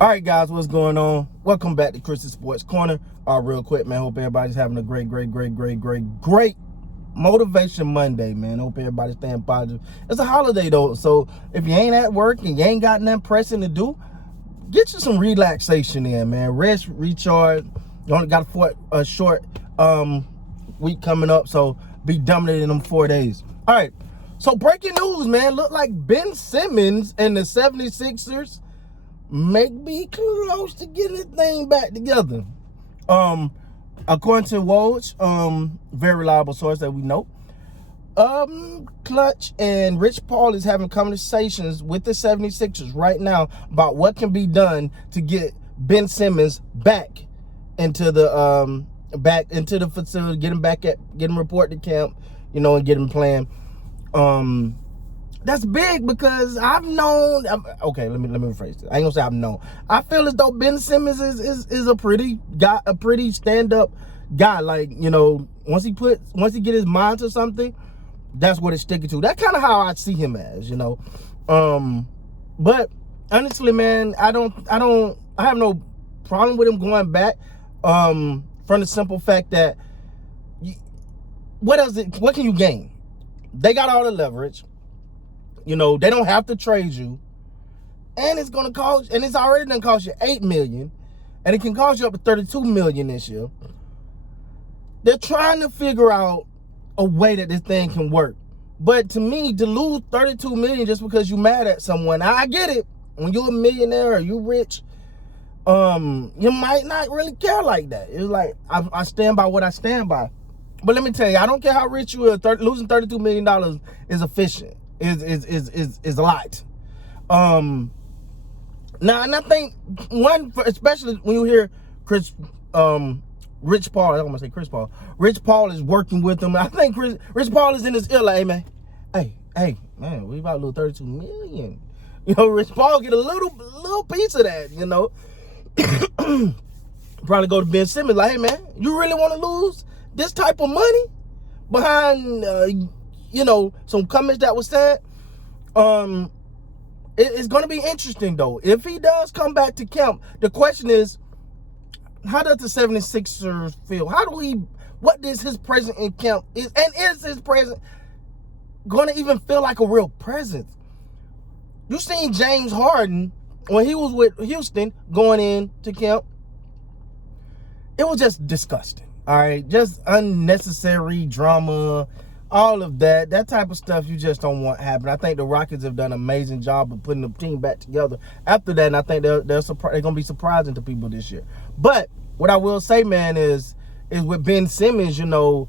All right, guys, what's going on? Welcome back to Chris's Sports Corner. Real quick, man. Hope everybody's having a great Motivation Monday, man. Hope everybody's staying positive. It's a holiday, though, so if you ain't at work and you ain't got nothing pressing to do, get you some relaxation in, man. Rest, recharge. You only got a short week coming up, so be done with it in them 4 days. All right, so breaking news, man. Look like Ben Simmons and the 76ers may be close to getting this thing back together. According to Woj, very reliable source that we know, Clutch and Rich Paul is having conversations with the 76ers right now about what can be done to get Ben Simmons back into the facility, get him report to camp, and get him playing. That's big because I've known. Okay, let me rephrase this. I ain't gonna say I've known. I feel as though Ben Simmons is a pretty stand up guy. Like, once he get his mind to something, that's what it's sticking to. That's kind of how I see him as, But honestly, man, I have no problem with him going back. From the simple fact that what can you gain? They got all the leverage. They don't have to trade you, and it's already done cost you $8 million, and it can cost you up to $32 million this year. They're trying to figure out a way that this thing can work. But to me, to lose $32 million just because you mad at someone, I get it. When you're a millionaire or you rich, you might not really care like that. It's like I stand by what I stand by. But let me tell you, I don't care how rich you are. Losing $32 million is efficient. Is a lot. Now, and I think especially when you hear Rich Paul, I don't want to say Chris Paul. Rich Paul is working with him. I think Rich Paul is in his ear like, hey, man, we about to lose $32 million. Rich Paul get a little piece of that. Probably go to Ben Simmons like, hey, man, you really want to lose this type of money behind some comments that was said? It's going to be interesting, though. If he does come back to camp, the question is, how does the 76ers feel? What does his presence in camp is his presence going to even feel like a real presence? You seen James Harden when he was with Houston going into camp. It was just disgusting. All right, just unnecessary drama, all of that type of stuff you just don't want happen. I think the Rockets have done an amazing job of putting the team back together after that, and I think they're going to be surprising to people this year. But what I will say, man, is with Ben Simmons, how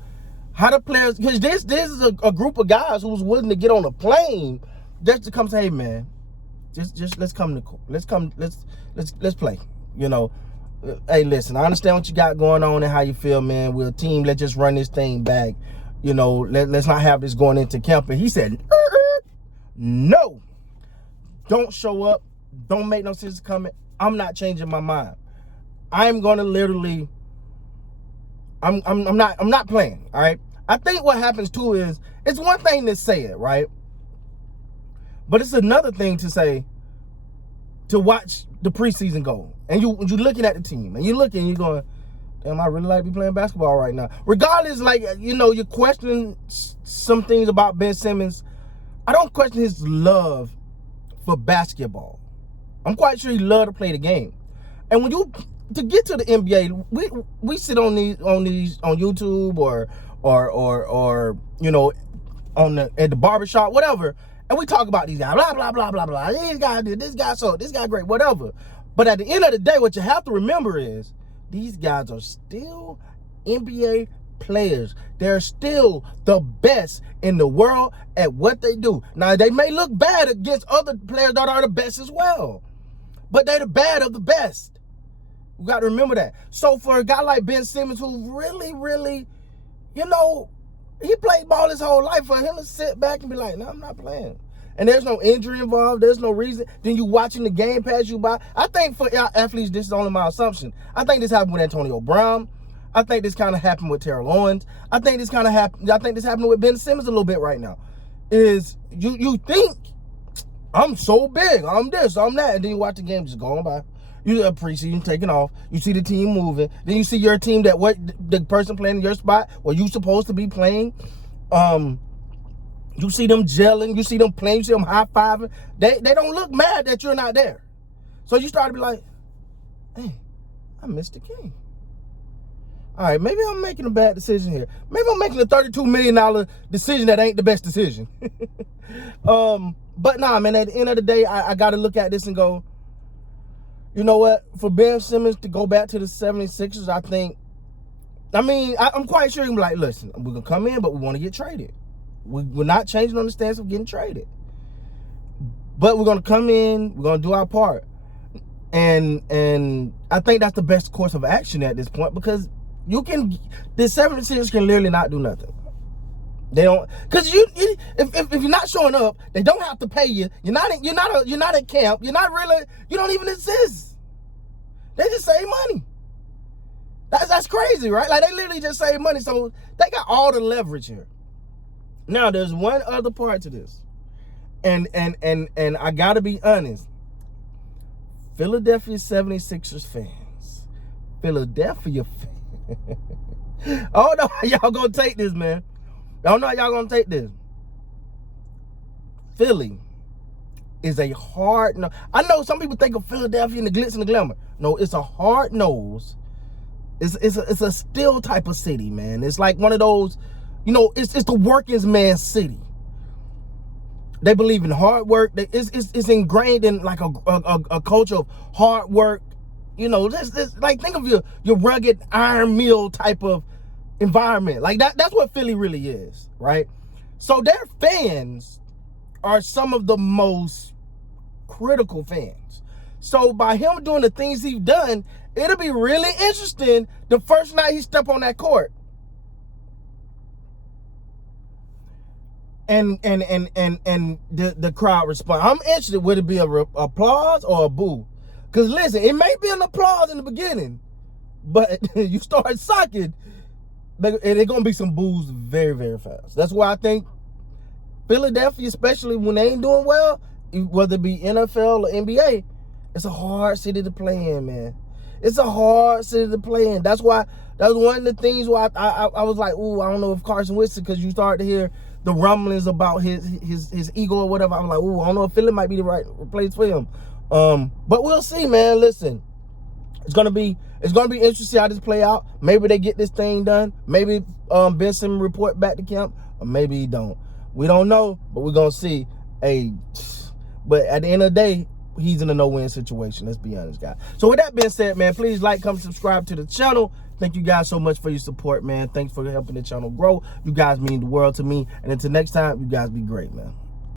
the players, because this is a group of guys who was willing to get on a plane just to come say, hey, man, just let's play, Hey, listen, I understand what you got going on and how you feel, man. We're a team. Let's just run this thing back. Let's not have this going into camp. And he said, no, don't show up. Don't make no sense coming. I'm not changing my mind. I'm going to literally, I'm not playing. All right. I think what happens too is it's one thing to say it, right? But it's another thing to watch the preseason go. And you're looking at the team and you're going, damn, I really like to be playing basketball right now. Regardless, you're questioning some things about Ben Simmons. I don't question his love for basketball. I'm quite sure he loves to play the game. And to get to the NBA, we sit on YouTube or at the barbershop, whatever, and we talk about these guys, blah, blah, blah, blah, blah. This guy did, this guy so, this guy great, whatever. But at the end of the day, what you have to remember is these guys are still NBA players. They're still the best in the world at what they do. Now, they may look bad against other players that are the best as well, but they're the bad of the best. We got to remember that. So for a guy like Ben Simmons, who really, really, he played ball his whole life, for him to sit back and be like, no, I'm not playing. And there's no injury involved. There's no reason. Then you watching the game pass you by. I think for athletes, this is only my assumption. I think this happened with Antonio Brown. I think this kind of happened with Terrell Owens. I think this happened with Ben Simmons a little bit right now. Is you think I'm so big, I'm this, I'm that, and then you watch the game just go on by. You preseason taking off. You see the team moving. Then you see your team that the person playing in your spot where you supposed to be playing. You see them gelling. You see them playing. You see them high-fiving. They don't look mad that you're not there. So you start to be like, hey, I missed the game. All right, maybe I'm making a bad decision here. Maybe I'm making a $32 million decision that ain't the best decision. But nah, man, at the end of the day, I got to look at this and go, you know what? For Ben Simmons to go back to the 76ers, I'm quite sure he'll be like, listen, we're going to come in, but we want to get traded. We're not changing on the stance of getting traded. But we're going to come in, we're going to do our part. And I think that's the best course of action at this point, because the 76ers can literally not do nothing. They don't, because if you're not showing up, they don't have to pay you. You're not at camp. You don't even exist. They just save money. That's crazy, right? Like, they literally just save money. So they got all the leverage here. Now, there's one other part to this. And I gotta be honest. Philadelphia 76ers fans. Philadelphia fans. I don't know how y'all gonna take this, man. I don't know how y'all gonna take this. Philly is a hard nose. I know some people think of Philadelphia and the glitz and the glamour. No, it's a hard nose. It's a still type of city, man. It's like one of those, it's the working's man city. They believe in hard work. It's ingrained in like a culture of hard work. Like, think of your rugged iron mill type of environment. Like that's what Philly really is, right? So their fans are some of the most critical fans. So by him doing the things he's done, it'll be really interesting the first night he step on that court. And the crowd respond. I'm interested, would it be a applause or a boo? Because listen, it may be an applause in the beginning, but you start sucking, and there's going to be some boos very, very fast. That's why I think Philadelphia, especially when they ain't doing well, whether it be NFL or NBA, it's a hard city to play in, man. It's a hard city to play in. That's why, that was one of the things why I was like, ooh, I don't know if Carson Wentz, because you start to hear the rumblings about his ego or whatever. I was like, ooh, I don't know if Philly might be the right place for him. But we'll see, man. Listen, it's gonna be interesting to see how this play out. Maybe they get this thing done. Maybe Ben Simmons report back to camp, or maybe he don't. We don't know, but we're gonna see. But at the end of the day, he's in a no-win situation. Let's be honest, guys. So with that being said, man, please like, comment, subscribe to the channel. Thank you guys so much for your support, man. Thanks for helping the channel grow. You guys mean the world to me. And until next time, you guys be great, man.